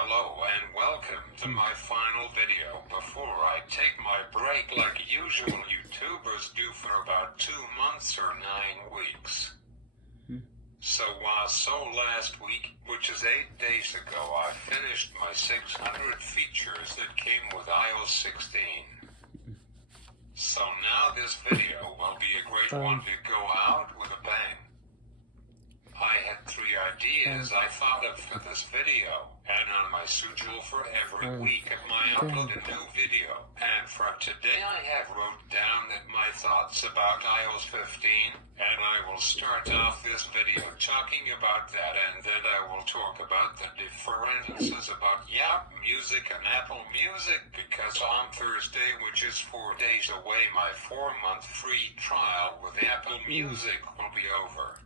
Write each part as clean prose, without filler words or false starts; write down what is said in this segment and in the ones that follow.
Hello and welcome to my final video before I take my break like usual YouTubers do for about 2 months or 9 weeks. So last week, which is 8 days ago, I finished my 600 features that came with iOS 16. So now this video will be a great one to go out with a bang. I had 3 ideas I thought of for this video, and on my schedule for every week I upload a new video. And for today I have wrote down that my thoughts about iOS 15, and I will start off this video talking about that, and then I will talk about the differences about Music and Apple Music, because on Thursday, which is 4 days away, my 4-month free trial with Apple Music will be over.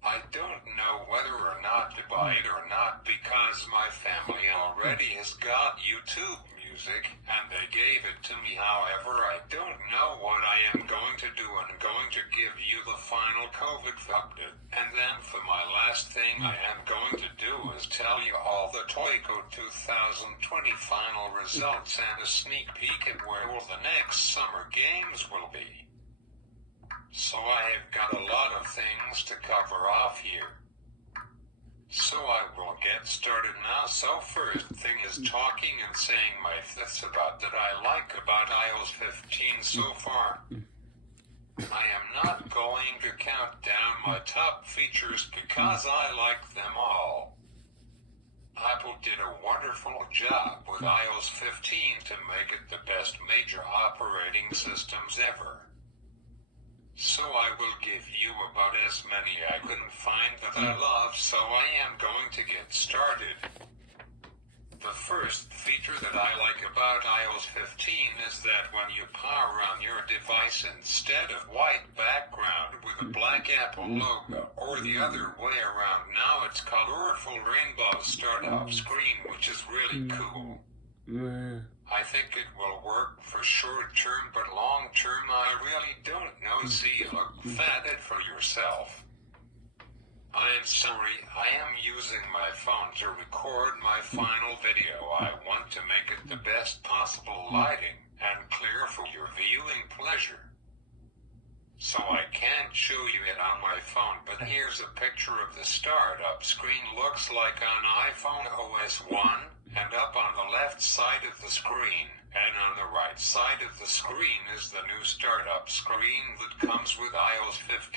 I don't know whether or not to buy it or not because my family already has got YouTube Music and they gave it to me. However, I don't know what I am going to do. I'm going to give you the final COVID update. And then for my last thing I am going to do is tell you all the Toyco 2020 final results and a sneak peek at where all the next summer games will be. So I have got a lot of things to cover off here. So I will get started now. So first thing is talking and saying my thoughts about that I like about iOS 15 so far. I am not going to count down my top features because I like them all. Apple did a wonderful job with iOS 15 to make it the best major operating systems ever. So I will give you about as many I can find that I love, so I am going to get started. The first feature that I like about iOS 15 is that when you power on your device, instead of white background with a black Apple logo, or the other way around, now it's colorful rainbow startup screen, which is really cool. I think it will work for short term, but long term I really don't know. See, look at it for yourself. I am sorry, I am using my phone to record my final video. I want to make it the best possible lighting and clear for your viewing pleasure. So I can't show you it on my phone, but here's a picture of the startup screen. Looks like on iPhone OS 1, and up on the left side of the screen, and on the right side of the screen is the new startup screen that comes with iOS 15.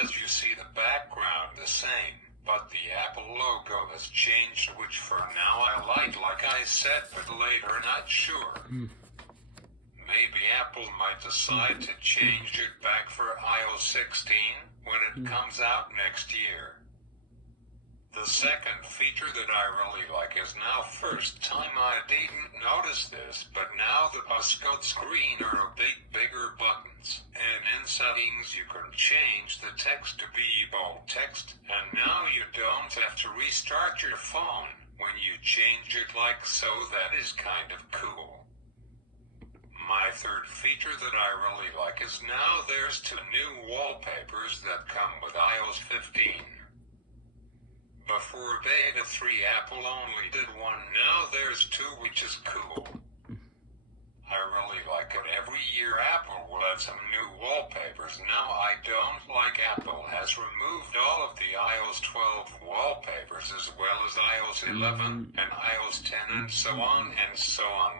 As you see, the background the same, but the Apple logo has changed, which for now I like I said, but later not sure. Maybe Apple might decide to change it back for iOS 16 when it comes out next year. The second feature that I really like is now first time I didn't notice this, but now the Buscode screen are bigger buttons. And in settings you can change the text to be bold text, and now you don't have to restart your phone when you change it like so. That is kind of cool. My third feature that I really like is now there's 2 new wallpapers that come with iOS 15. Before Beta 3 Apple only did 1, now there's 2, which is cool. I really like it. Every year Apple will add some new wallpapers. Now I don't like Apple has removed all of the iOS 12 wallpapers as well as iOS 11 and iOS 10 and so on,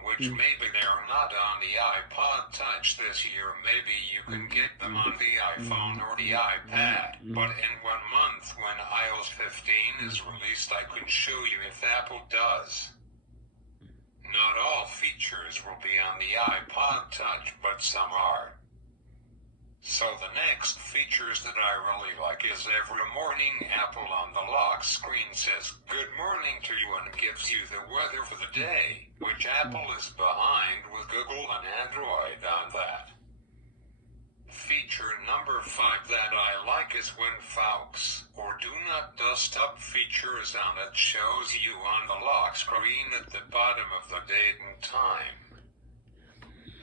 which maybe they're not on the iPod Touch this year. Maybe you can get them on the iPhone or the iPad. But in 1 month when iOS 15 is released, I can show you if Apple does. Not all features will be on the iPod Touch, but some are. So the next features that I really like is every morning Apple on the lock screen says good morning to you and gives you the weather for the day, which Apple is behind with Google and Android on that. Feature number 5 that I like is when Faux or Do Not Dust Up feature is on. It shows you on the lock screen at the bottom of the date and time.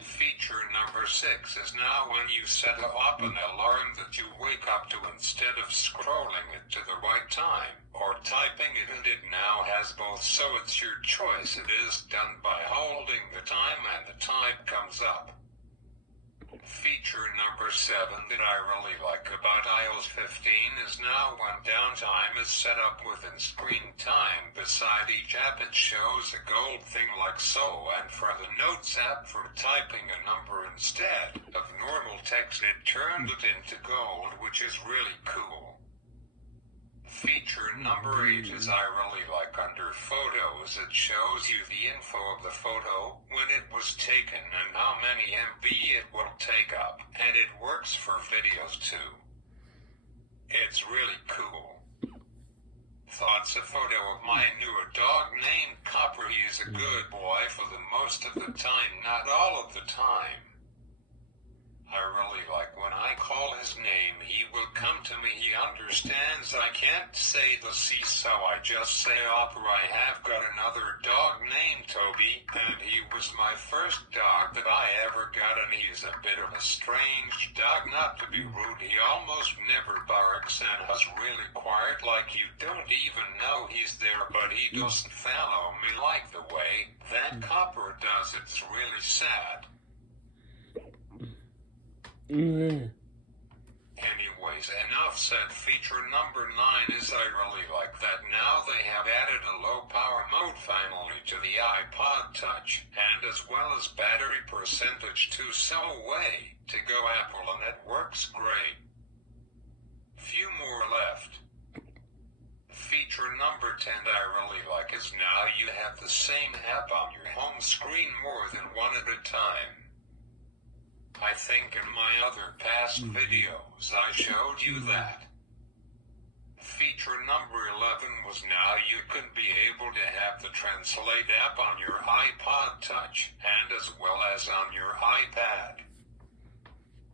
Feature number 6 is now when you set up an alarm that you wake up to instead of scrolling it to the right time or typing it, and it now has both, so it's your choice. It is done by holding the time and the time comes up. Feature number 7 that I really like about iOS 15 is now when downtime is set up within screen time. Beside each app it shows a gold thing like so, and for the Notes app for typing a number instead of normal text it turned it into gold, which is really cool. Feature number 8 is I really like under Photos. It shows you the info of the photo, when it was taken and how many MB it will take up, and it works for videos too. It's really cool. Thoughts: a photo of my newer dog named Copper. He's a good boy for the most of the time, not all of the time. I really like when I call his name, he will come to me. He understands I can't say the C, so I just say Opera. I have got another dog named Toby, and he was my first dog that I ever got, and he's a bit of a strange dog. Not to be rude, he almost never barks and is really quiet, like you don't even know he's there, but he doesn't follow me like the way that Copper does. It's really sad. Anyways, enough said. Feature number 9 is I really like that now they have added a low power mode finally to the iPod Touch, and as well as battery percentage too, so way to go Apple, and it works great. Few more left. Feature number 10 I really like is now you have the same app on your home screen more than one at a time. I think in my other past videos I showed you that. Feature number 11 was now you can be able to have the Translate app on your iPod Touch and as well as on your iPad.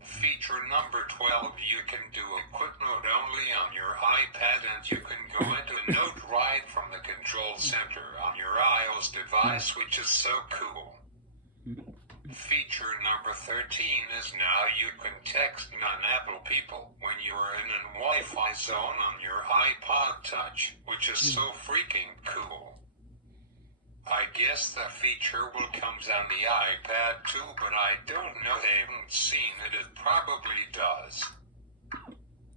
Feature number 12, you can do a quick note only on your iPad, and you can go into a note right from the control center on your iOS device, which is so cool. Feature number 13 is now you can text non-Apple people when you are in a Wi-Fi zone on your iPod Touch, which is so freaking cool. I guess that feature will come on the iPad too, but I don't know. I haven't seen it. It probably does.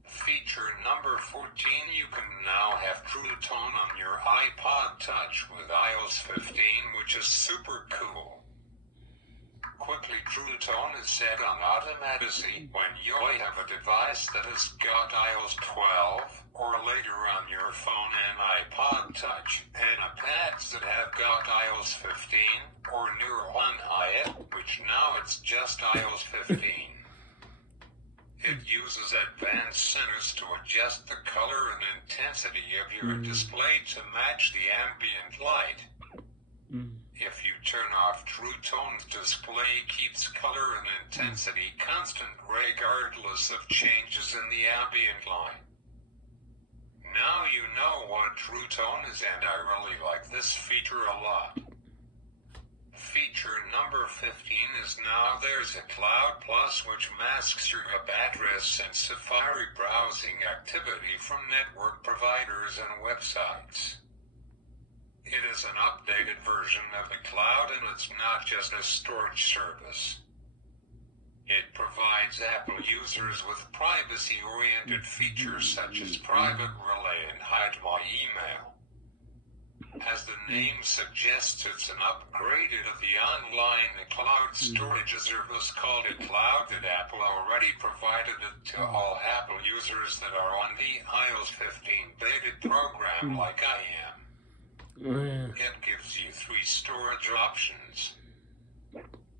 Feature number 14, you can now have True Tone on your iPod Touch with iOS 15, which is super cool. Quickly, True Tone is set on automatically when you have a device that has got iOS 12 or later on your phone and iPod Touch, and iPads that have got iOS 15 or newer on iOS, which now it's just iOS 15. It uses advanced centers to adjust the color and intensity of your display to match the ambient light. If you turn off True Tone's display, keeps color and intensity constant regardless of changes in the ambient light. Now you know what True Tone is, and I really like this feature a lot. Feature number 15 is now there's a Cloud Plus, which masks your web address and Safari browsing activity from network providers and websites. It is an updated version of the cloud, and it's not just a storage service. It provides Apple users with privacy-oriented features such as private relay and hide my email. As the name suggests, it's an upgrade of the online cloud storage service called a cloud that Apple already provided it to all Apple users that are on the iOS 15 beta program like I am. It gives you 3 storage options.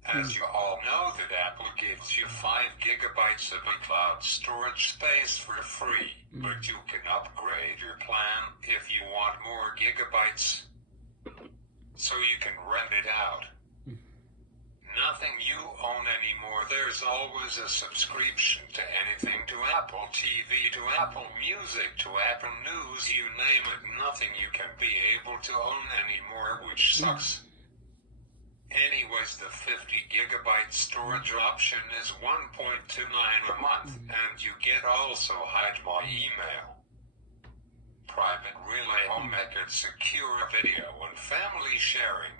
As you all know that Apple gives you 5 gigabytes of a cloud storage space for free, but you can upgrade your plan if you want more gigabytes, so you can rent it out. Nothing you own anymore. There's always a subscription to anything, to Apple TV, to Apple Music, to Apple News, you name it. Nothing you can be able to own anymore, which sucks. Anyways, the 50 gigabyte storage option is $1.29 a month, and you get also hide my email. Private relay home method, secure video and family sharing.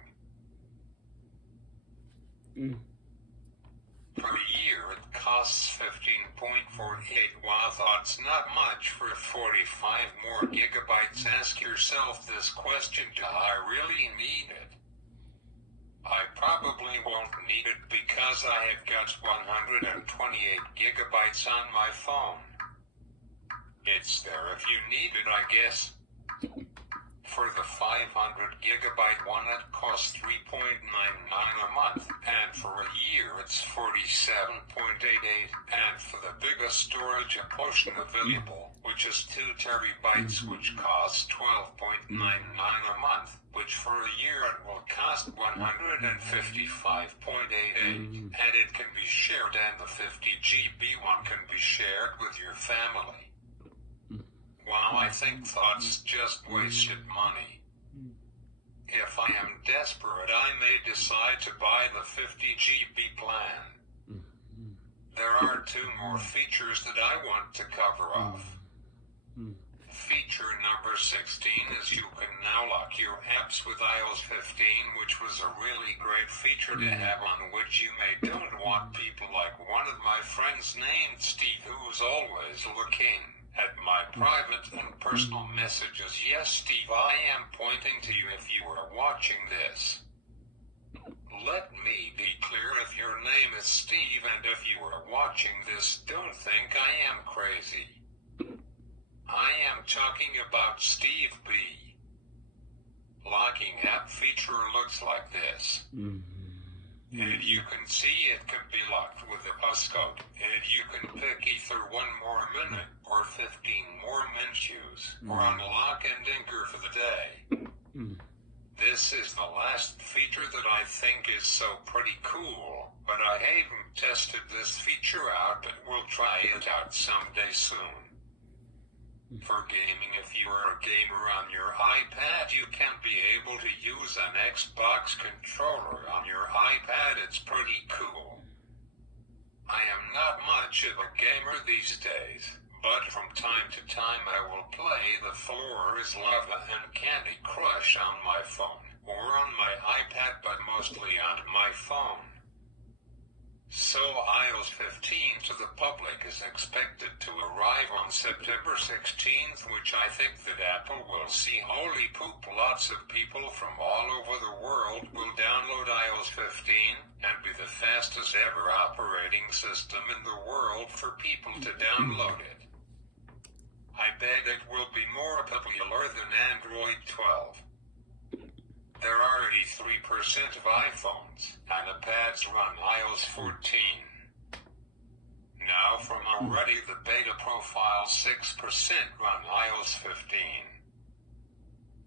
Per year it costs $15.48. While that's not much for 45 more gigabytes, ask yourself this question: do I really need it? I probably won't need it because I have got 128 gigabytes on my phone. It's there if you need it, I guess. For the 500 gigabyte one, it costs $3.99 a month, and for a year it's $47.88. And for the biggest storage option available, which is 2 terabytes, which costs $12.99 a month, which for a year it will cost $155.88, and it can be shared, and the 50 GB one can be shared with your family. Wow, I think that's just wasted money. If I am desperate, I may decide to buy the 50 GB plan. There are 2 more features that I want to cover off. Feature number 16 is you can now lock your apps with iOS 15, which was a really great feature to have, on which you may don't want people like one of my friends named Steve, who's always looking at my private and personal messages. Yes, Steve, I am pointing to you if you are watching this. Let me be clear, if your name is Steve and if you are watching this, don't think I am crazy. I am talking about Steve B. Locking app feature looks like this. And you can see it can be locked with a passcode, and you can pick either 1 more minute or 15 more menus, or unlock and anchor for the day. This is the last feature that I think is so pretty cool, but I haven't tested this feature out, but we'll try it out someday soon. For gaming, if you are a gamer on your iPad, you can be able to use an Xbox controller on your iPad. It's pretty cool. I am not much of a gamer these days, but from time to time I will play The Floor is Lava and Candy Crush on my phone, or on my iPad, but mostly on my phone. So iOS 15 to the public is expected to arrive on September 16th, which I think that Apple will see. Holy poop, lots of people from all over the world will download iOS 15 and be the fastest ever operating system in the world for people to download it. I bet it will be more popular than Android 12. There are 83% of iPhones and iPads run iOS 14. Now from already the beta profile, 6% run iOS 15.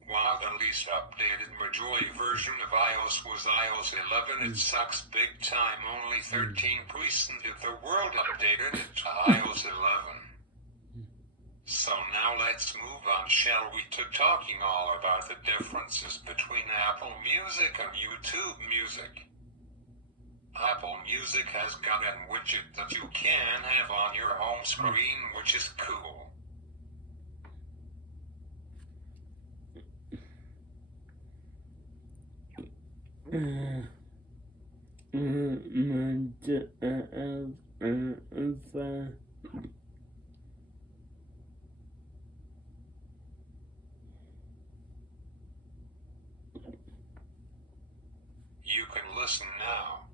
While the least updated majority version of iOS was iOS 11, it sucks big time. Only 13% of the world updated it to iOS 11. So now let's move on, shall we, to talking all about the differences between Apple Music and YouTube Music. Apple Music has got a widget that you can have on your home screen, which is cool. You can listen now.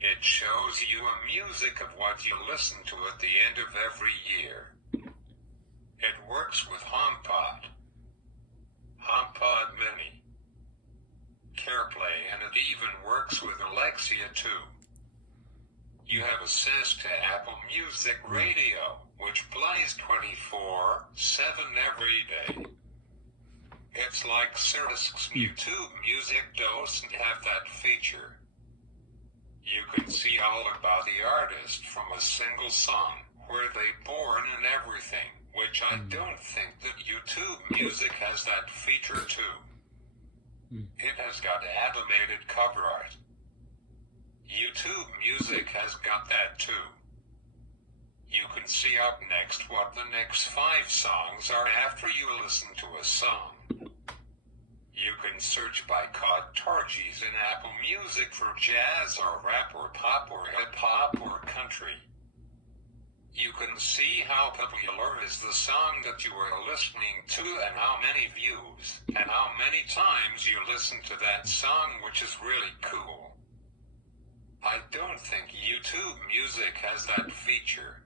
It shows you a music of what you listen to at the end of every year. It works with HomePod, HomePod Mini, CarPlay, and it even works with Alexia too. You have access to Apple Music Radio, which plays 24/7 every day. It's like Sirius's YouTube Music doesn't have that feature. You can see all about the artist from a single song, where they born and everything, which I don't think that YouTube Music has that feature too. It has got animated cover art. YouTube Music has got that too. You can see up next what the next 5 songs are after you listen to a song. You can search by categories in Apple Music for jazz or rap or pop or hip hop or country. You can see how popular is the song that you are listening to and how many views and how many times you listen to that song, which is really cool. I don't think YouTube Music has that feature.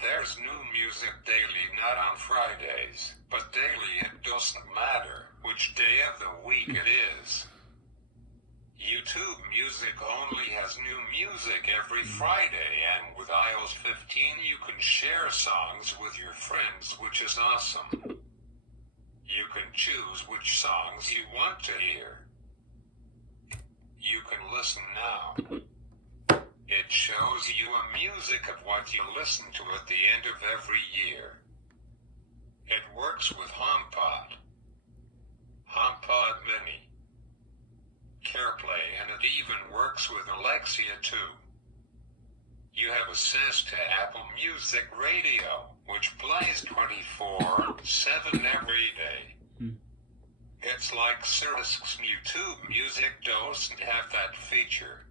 There's new music daily, not on Fridays, but daily it doesn't matter which day of the week it is. YouTube Music only has new music every Friday, and with iOS 15 you can share songs with your friends, which is awesome. You can choose which songs you want to hear. You can listen now. It shows you a music of what you listen to at the end of every year. It works with HomePod, HomePod Mini, CarPlay, and it even works with Alexa too. You have access to Apple Music Radio, which plays 24/7 every day. It's like Sirius's YouTube Music doesn't have that feature.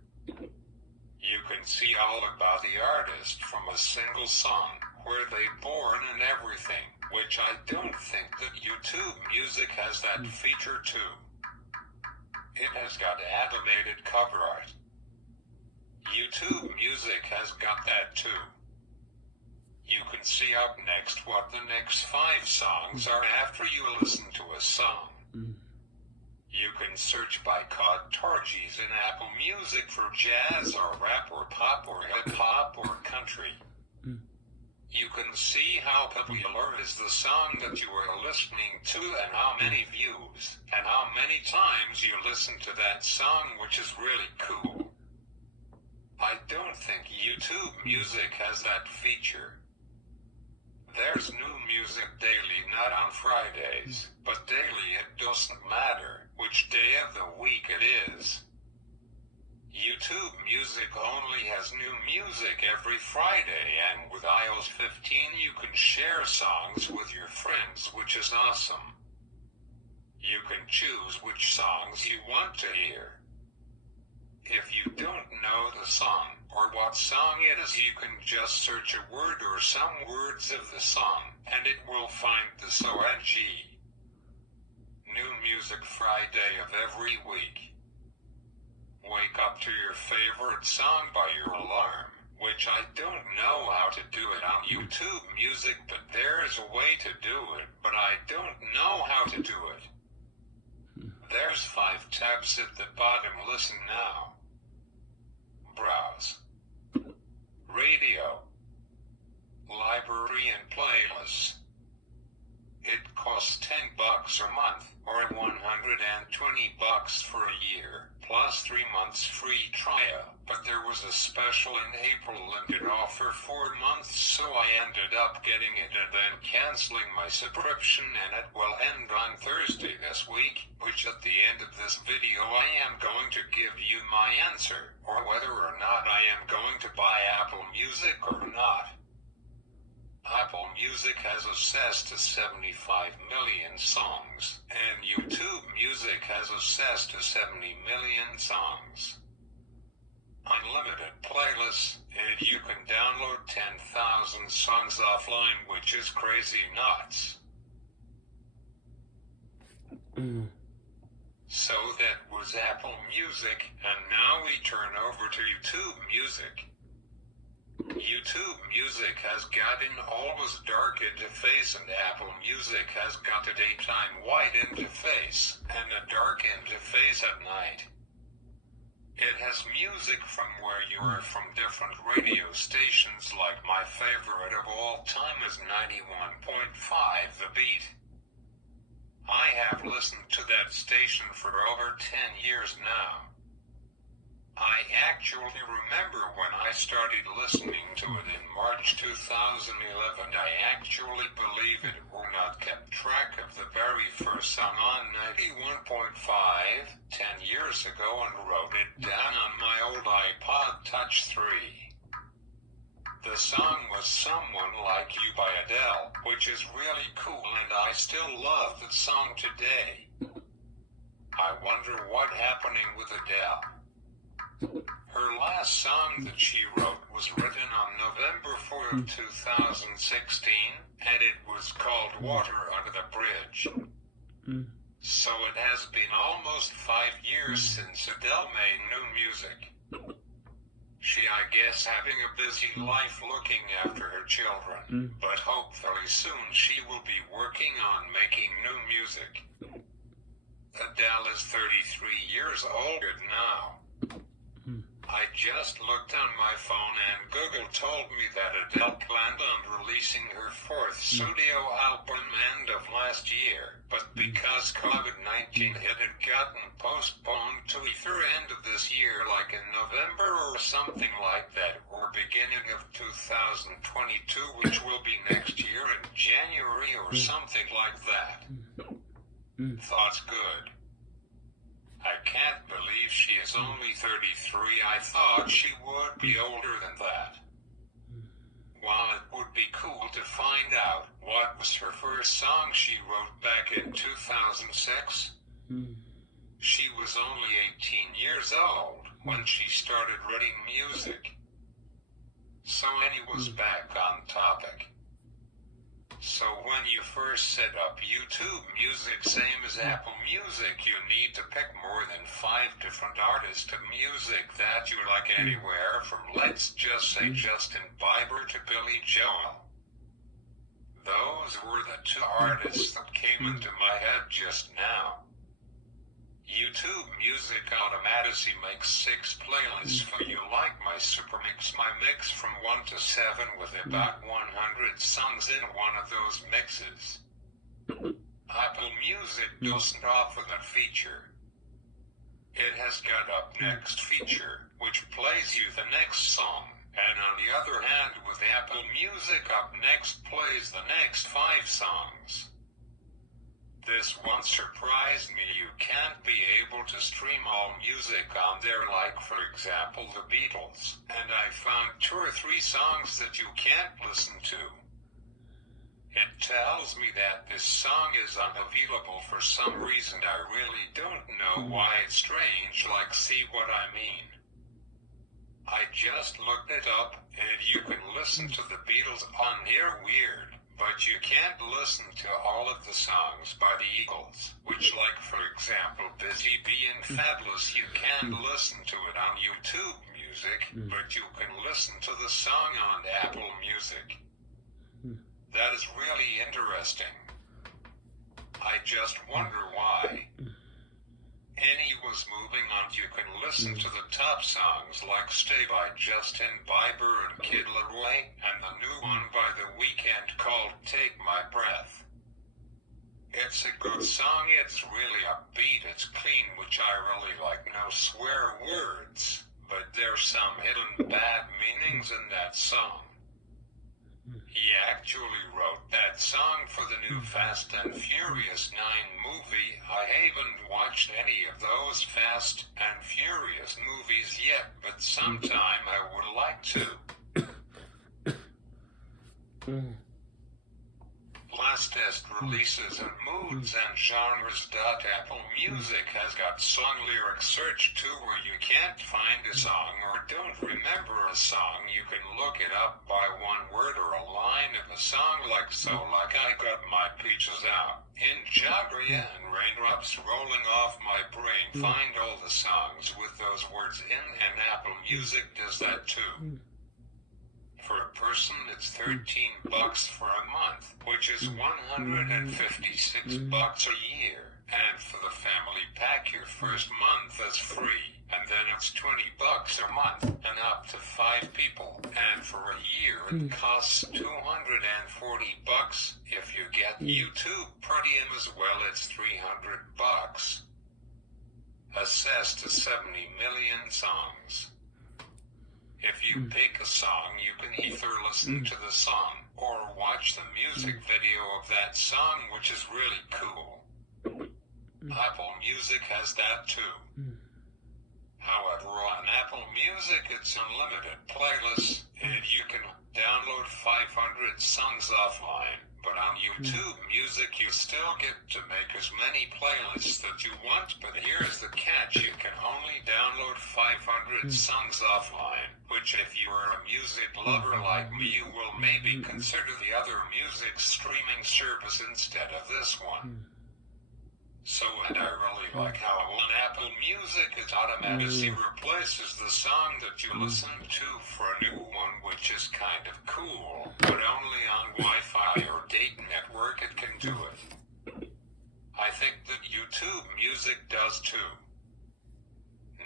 You can see all about the artist from a single song, where they born and everything, which I don't think that YouTube Music has that feature too. It has got animated cover art. YouTube Music has got that too. You can see up next what the next 5 songs are after you listen to a song. You can search by categories in Apple Music for jazz or rap or pop or hip hop or country. You can see how popular is the song that you are listening to and how many views and how many times you listen to that song, which is really cool. I don't think YouTube Music has that feature. There's new music daily, not on Fridays, but daily it doesn't matter which day of the week it is. YouTube Music only has new music every Friday, and with iOS 15 you can share songs with your friends, which is awesome. You can choose which songs you want to hear. If you don't know the song or what song it is, you can just search a word or some words of the song, and it will find the song. New Music Friday of every week. Wake up to your favorite song by your alarm, which I don't know how to do it on YouTube Music, but there is a way to do it, but I don't know how to do it. There's 5 tabs at the bottom. Listen now. Browse. Radio. Library and playlists. It costs $10 a month, or $120 for a year, plus 3 months free trial. But there was a special in April limited offer 4 months, so I ended up getting it and then canceling my subscription, and it will end on Thursday this week, which at the end of this video I am going to give you my answer, or whether or not I am going to buy Apple Music or not. Apple Music has access to 75 million songs, and YouTube Music has access to 70 million songs. Unlimited playlists, and you can download 10,000 songs offline, which is crazy nuts. So that was Apple Music, and now we turn over to YouTube Music. YouTube Music has got an always dark interface, and Apple Music has got a daytime white interface and a dark interface at night. It has music from where you are from different radio stations, like my favorite of all time is 91.5 The Beat. I have listened to that station for over 10 years now. I actually remember when I started listening to it in March 2011. I actually believe it or not kept track of the very first song on 91.5 10 years ago and wrote it down on my old iPod Touch 3. The song was Someone Like You by Adele, which is really cool and I still love that song today. I wonder what happening with Adele. Her last song that she wrote was written on November 4th, 2016, and it was called Water Under the Bridge. So it has been almost 5 years since Adele made new music. She, I guess, having a busy life looking after her children, but hopefully soon she will be working on making new music. Adele is 33 years older now. I just looked on my phone and Google told me that Adele planned on releasing her 4th studio album end of last year, but because COVID-19 had gotten postponed to either end of this year like in November or something like that, or beginning of 2022, which will be next year in January or something like that. Thoughts good. I can't believe she is only 33. I thought she would be older than that. While it would be cool to find out what was her first song she wrote back in 2006, she was only 18 years old when she started writing music. So Annie was back on topic. So when you first set up YouTube Music, same as Apple Music, you need to pick more than 5 different artists of music that you like anywhere from, let's just say, Justin Bieber to Billy Joel. Those were the 2 artists that came into my head just now. YouTube Music automatically makes 6 playlists for you, like my Super Mix, my mix from 1 to 7 with about 100 songs in one of those mixes. Apple Music doesn't offer that feature. It has got Up Next feature, which plays you the next song, and on the other hand with Apple Music, Up Next plays the next 5 songs. This one surprised me. You can't be able to stream all music on there, like for example the Beatles, and I found 2 or 3 songs that you can't listen to. It tells me that this song is unavailable for some reason. I really don't know why. It's strange, like, see what I mean? I just looked it up and you can listen to the Beatles on here. Weird. But you can't listen to all of the songs by the Eagles, which, like for example Busy Being Fabulous, you can listen to it on YouTube Music, but you can listen to the song on Apple Music. That is really interesting. I just wonder why. Annie was moving on. You can listen to the top songs like Stay by Justin Bieber and Kid Laroi, and the new one by The Weeknd called Take My Breath. It's a good song. It's really upbeat. It's clean, which I really like. No swear words, but there's some hidden bad meanings in that song. He actually wrote that song for the new Fast and Furious 9 movie. I haven't watched any of those Fast and Furious movies yet, but sometime I would like to. Last test releases and moods and genres. Apple Music has got song lyric search too, where you can't find a song or don't remember a song. You can look it up by one word or a line of a song, like so, like I got my peaches out in Jagria and raindrops rolling off my brain. Find all the songs with those words in, and Apple Music does that too. For a person, it's $13 for a month, which is $156 a year. And for the family pack, your first month is free, and then it's $20 a month, and up to 5 people. And for a year, it costs $240. If you get YouTube Premium as well, it's $300. assessed to 70 million songs. If you pick a song, you can either listen to the song or watch the music video of that song, which is really cool. Apple Music has that too. However, on Apple Music, it's unlimited playlists, and you can download 500 songs offline. But on YouTube Music, you still get to make as many playlists that you want, but here's the catch: you can only download 500 songs offline, which if you are a music lover like me, you will maybe consider the other music streaming service instead of this one. So, and I really like how on Apple Music it automatically replaces the song that you listen to for a new one, which is kind of cool, but only on Wi-Fi or data network it can do it. I think that YouTube Music does too.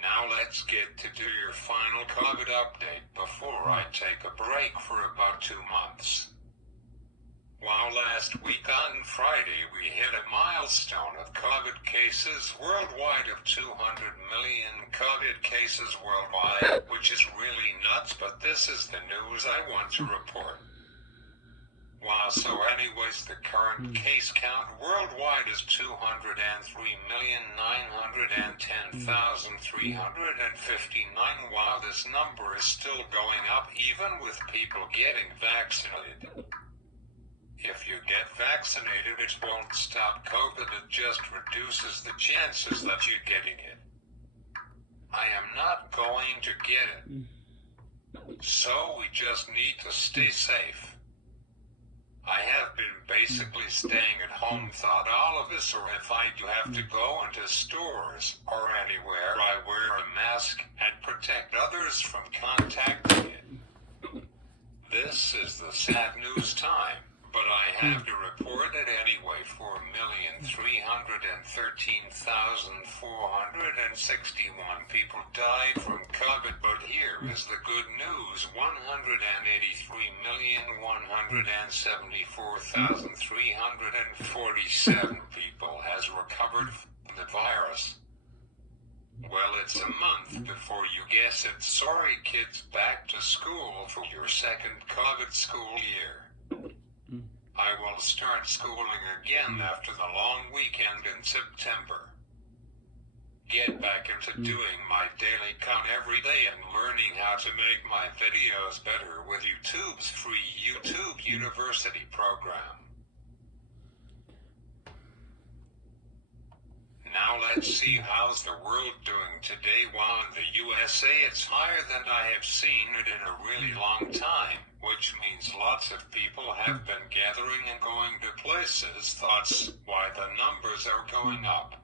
Now let's get to do your final COVID update before I take a break for about 2 months. While last week on Friday we hit a milestone of COVID cases worldwide of 200 million COVID cases worldwide, which is really nuts, but this is the news I want to report. Anyways, the current case count worldwide is 203,910,359, while this number is still going up even with people getting vaccinated. If you get vaccinated, it won't stop COVID, it just reduces the chances that you're getting it. I am not going to get it. So we just need to stay safe. I have been basically staying at home, thought all of us, or if I do have to go into stores or anywhere, I wear a mask and protect others from contacting it. This is the sad news time. But I have to report it anyway. 4,313,461 people died from COVID, but here is the good news: 183,174,347 people has recovered from the virus. Well, it's a month before you guess it. Sorry kids, back to school for your second COVID school year. I will start schooling again after the long weekend in September. Get back into doing my daily count every day and learning how to make my videos better with YouTube's free YouTube University program. Now let's see how's the world doing today. While in the USA it's higher than I have seen it in a really long time, which means lots of people have been gathering and going to places. Thoughts why the numbers are going up.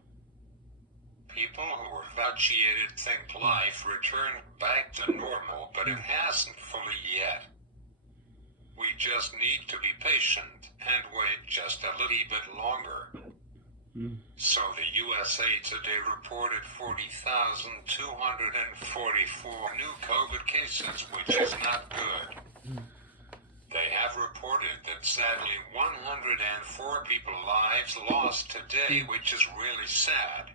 People who are vaccinated think life returned back to normal, but it hasn't fully yet. We just need to be patient and wait just a little bit longer. So the USA today reported 40,244 new COVID cases, which is not good. They have reported that sadly 104 people's lives lost today, which is really sad.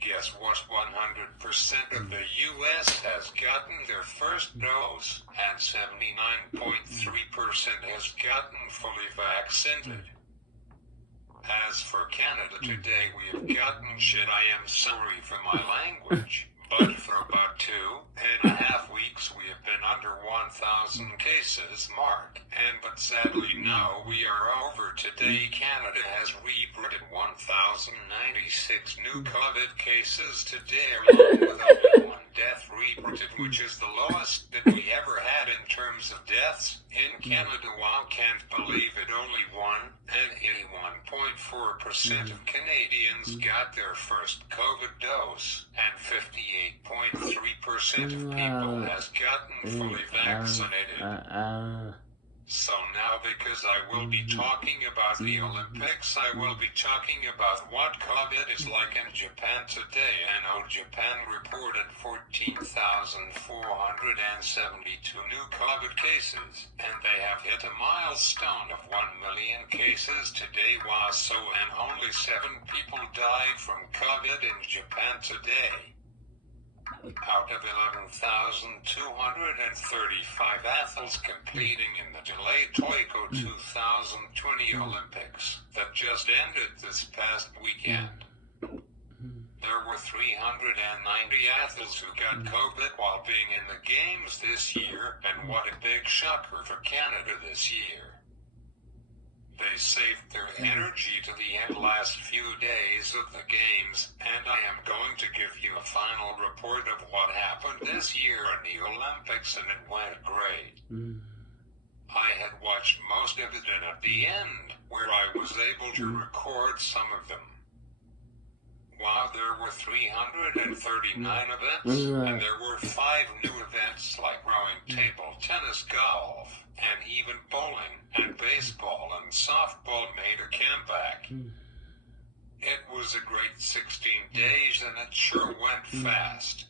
Guess what? 100% of the US has gotten their first dose, and 79.3% has gotten fully vaccinated. As for Canada today, we have gotten shit. I am sorry for my language, but for about 2.5 weeks we have been under 1,000 cases mark, but sadly now we are over. Today Canada has reported 1,096 new COVID cases today, along with only one death reported, which is the lowest that we ever had in terms of deaths in Canada. Wow, can't believe it, only 81.4% of Canadians got their first COVID dose, and 58.3% of people has gotten fully vaccinated. So now, because I will be talking about the Olympics, I will be talking about what COVID is like in Japan today. I know Japan reported 14,472 new COVID cases, and they have hit hit a milestone of 1 million cases today, and only 7 people died from COVID in Japan today. Out of 11,235 athletes competing in the delayed Tokyo 2020 Olympics that just ended this past weekend, there were 390 athletes who got COVID while being in the games this year, and what a big shocker for Canada this year. They saved their energy to the last few days of the games, and I am going to give you a final report of what happened this year in the Olympics, and it went great. I had watched most of it, and at the end, where I was able to record some of them. While there were 339 events, and there were 5 new events like rowing, table tennis, golf, and even bowling and baseball and softball made a comeback. It was a great 16 days, and it sure went fast.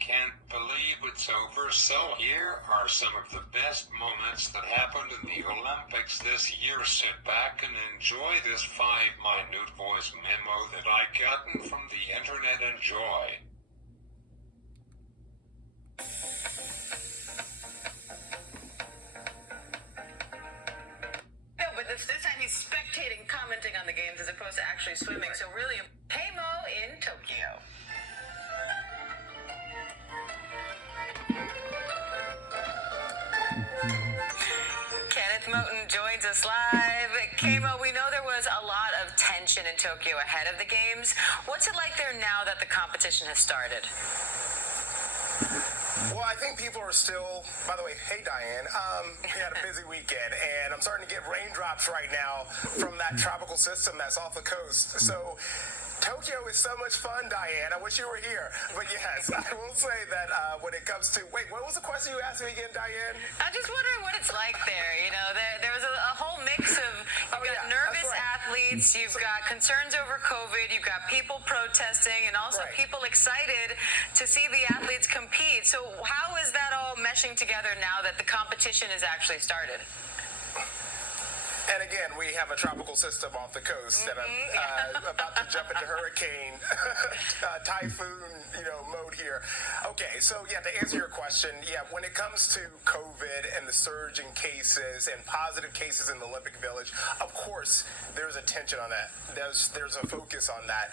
Can't believe it's over. So here are some of the best moments that happened in the Olympics this year. Sit back and enjoy this 5-minute voice memo that I gotten from the internet. Enjoy. No, but this time he's spectating, commenting on the games as opposed to actually swimming. So really, Keimo in Tokyo. Kenneth Moten joins us live. Keimo, we know there was a lot of tension in Tokyo ahead of the games. What's it like there now that the competition has started? Well, I think people are still, by the way, hey Diane, we had a busy weekend, and I'm starting to get raindrops right now from that tropical system that's off the coast. So Tokyo is so much fun, Diane. I wish you were here. But yes, I will say that when it comes to, wait, what was the question you asked me again, Diane? I'm just wondering what it's like there. You know, there was a whole mix of, you've got nervous athletes, you've got concerns over COVID, you've got people protesting, and also people excited to see the athletes compete. So how is that all meshing together now that the competition has actually started? And again, we have a tropical system off the coast that I'm about to jump into hurricane, typhoon, mode here. Okay, so yeah, to answer your question, when it comes to COVID and the surge in cases and positive cases in the Olympic Village, of course, there's a tension on that. There's a focus on that.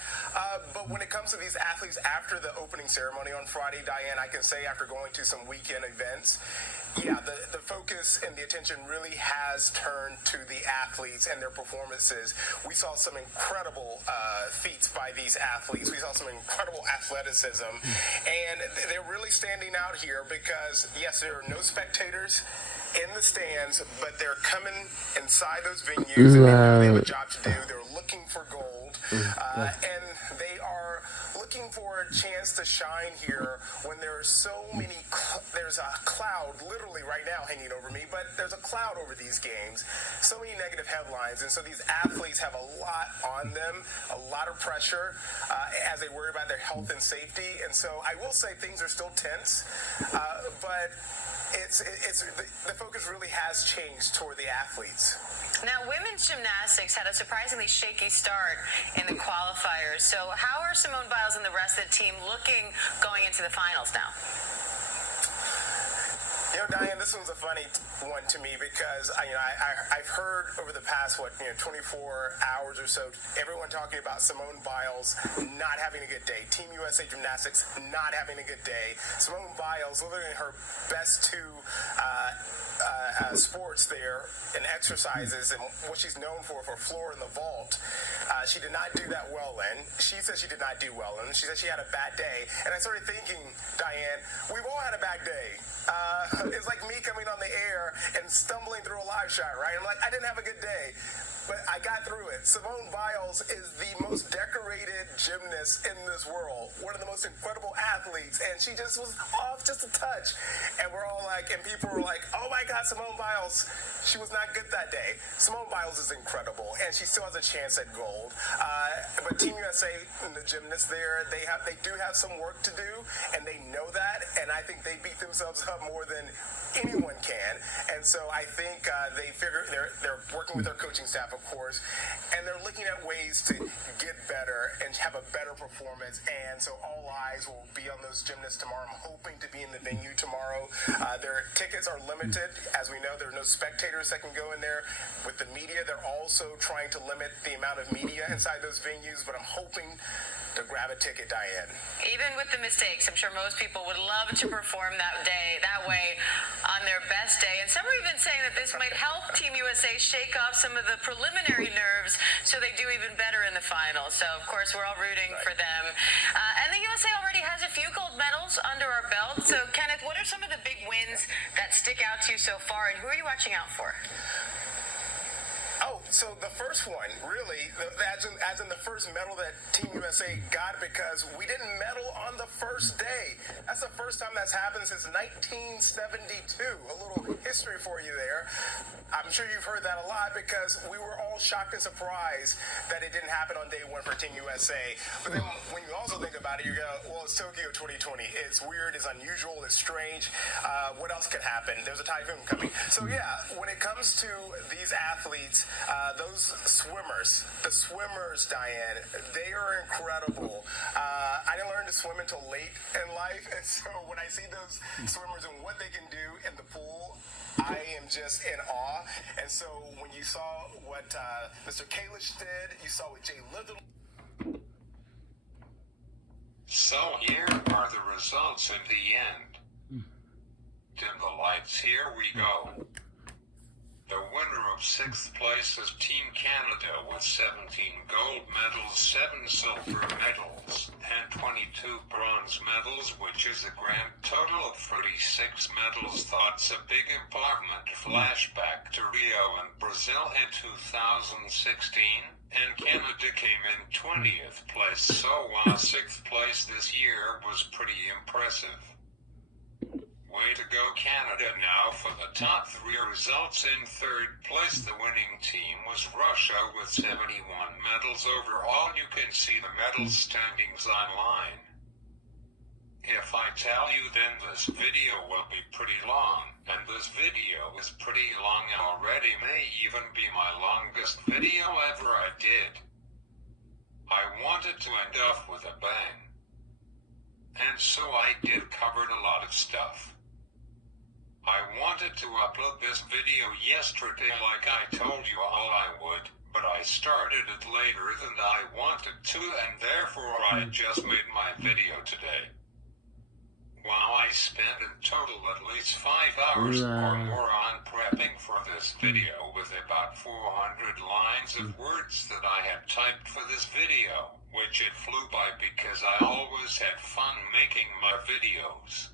But when it comes to these athletes after the opening ceremony on Friday, Diane, I can say after going to some weekend events, the focus and the attention really has turned to the athletes and their performances. We saw some incredible feats by these athletes. We saw some incredible athleticism, and they're really standing out here because, yes, there are no spectators in the stands, but they're coming inside those venues, and they know they have a job to do. They're looking for gold, and they are looking for a chance to shine here when there are so many, there's a cloud literally right now hanging over me, but there's a cloud over these games, so many negative headlines, and so these athletes have a lot on them, a lot of pressure as they worry about their health and safety, and so I will say things are still tense, but the focus really has changed toward the athletes. Now, women's gymnastics had a surprisingly shaky start in the qualifiers. So how are Simone Biles and the rest of the team looking going into the finals now? Diane, this one's a funny one to me because I've heard over the past 24 hours or so, everyone talking about Simone Biles not having a good day, Team USA Gymnastics not having a good day. Simone Biles, literally in her best two sports there and exercises and what she's known for floor in the vault, she did not do that well in. She said she did not do well in. She said she had a bad day. And I started thinking, Diane, we've all had a bad day. It's like me coming on the air and stumbling through a live shot, right? I'm like, I didn't have a good day. but I got through it. Simone Biles is the most decorated gymnast in this world, one of the most incredible athletes, and she just was off just a touch. And we're all like, and people were like, oh my God, Simone Biles, she was not good that day. Simone Biles is incredible, and she still has a chance at gold. But Team USA and the gymnasts there, they do have some work to do, and they know that, and I think they beat themselves up more than anyone can. And so I think they figure they're working with their coaching staff, of course, and they're looking at ways to get better and have a better performance. And so all eyes will be on those gymnasts tomorrow. I'm hoping to be in the venue tomorrow. Their tickets are limited. As we know, there are no spectators that can go in there. With the media, they're also trying to limit the amount of media inside those venues, but I'm hoping to grab a ticket, Diane. Even with the mistakes, I'm sure most people would love to perform that way on their best day. And some are even saying that this might help Team USA shake off some of the preliminary nerves so they do even better in the final. So, of course, we're all rooting for them. And the USA already has a few gold medals under our belt. So, Kenneth, what are some of the big wins that stick out to you so far, and who are you watching out for? Oh, so the first one, really, as in the first medal that Team USA got, because we didn't medal on the first day. That's the first time that's happened since 1972. A little history for you there. I'm sure you've heard that a lot because we were all shocked and surprised that it didn't happen on day one for Team USA. But then when you also think about it, you go, well, it's Tokyo 2020. It's weird, it's unusual, it's strange. What else could happen? There's a typhoon coming. So yeah, when it comes to these athletes, those the swimmers, Diane, they are incredible. I didn't learn to swim until late in life, and so when I see those swimmers and what they can do in the pool, I am just in awe. And so when you saw what Mr. Kalish did, you saw what Jay Little. So here are the results in the end. Dim the lights, here we go. The winner of 6th place is Team Canada with 17 gold medals, 7 silver medals, and 22 bronze medals, which is a grand total of 36 medals. Thoughts a big improvement. Flashback to Rio and Brazil in 2016, and Canada came in 20th place, so 6th place this year was pretty impressive. Way to go, Canada. Now for the top 3 results. In 3rd place, the winning team was Russia with 71 medals overall. You can see the medal standings online. If I tell you, then this video will be pretty long, and this video is pretty long already, may even be my longest video ever I did. I wanted to end off with a bang, and so I did covered a lot of stuff. I wanted to upload this video yesterday like I told you all I would, but I started it later than I wanted to, and therefore I just made my video today. Wow, I spent in total at least 5 hours or more on prepping for this video, with about 400 lines of words that I had typed for this video, which it flew by because I always had fun making my videos.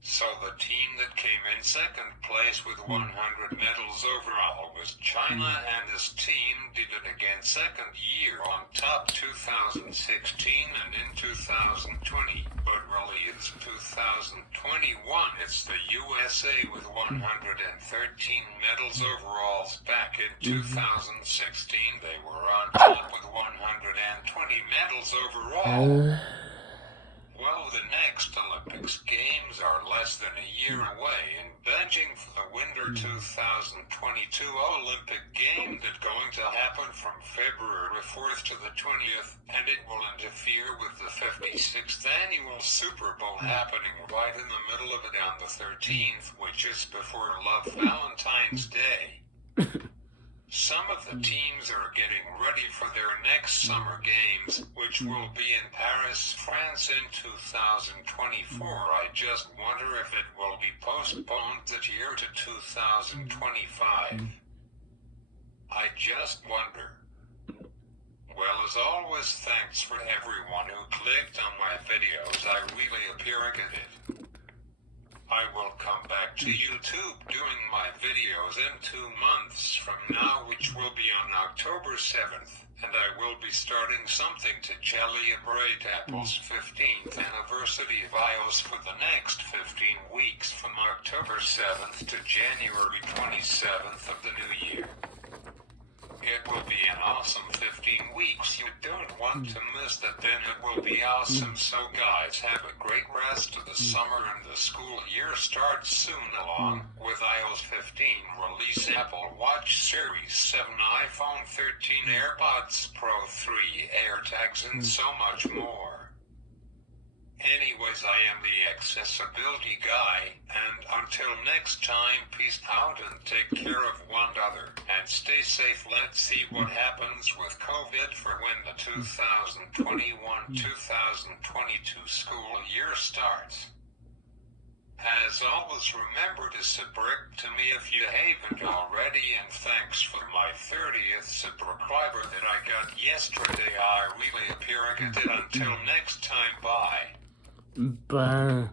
So the team that came in 2nd place with 100 medals overall was China, and this team did it again 2nd year on top 2016 and in 2020. But really it's 2021. It's the USA with 113 medals overall. Back in 2016 they were on top with 120 medals overall. Well, the next Olympics Games are less than a year away, and Beijing for the Winter 2022 Olympic Games is going to happen from February 4th to the 20th, and it will interfere with the 56th annual Super Bowl happening right in the middle of it on the 13th, which is before Love Valentine's Day. Some of the teams are getting ready for their next Summer Games, which will be in Paris, France in 2024. I just wonder if it will be postponed this year to 2025. I just wonder. Well, as always, thanks for everyone who clicked on my videos. I really appreciate it. I will come back to YouTube doing my videos in 2 months from now, which will be on October 7th. And I will be starting something to celebrate Apple's 15th anniversary of iOS for the next 15 weeks from October 7th to January 27th of the new year. It will be an awesome 15 weeks. You don't want to miss that, then it will be awesome. So guys, have a great rest of the summer, and the school year starts soon along with iOS 15 release, Apple Watch Series 7, iPhone 13, AirPods Pro 3, AirTags, and so much more. Anyways, I am the accessibility guy, and until next time, peace out and take care of one another, and stay safe. Let's see what happens with COVID for when the 2021-2022 school year starts. As always, remember to subscribe to me if you haven't already, and thanks for my 30th subscriber that I got yesterday. I really appreciate it. Until next time, bye. Bye.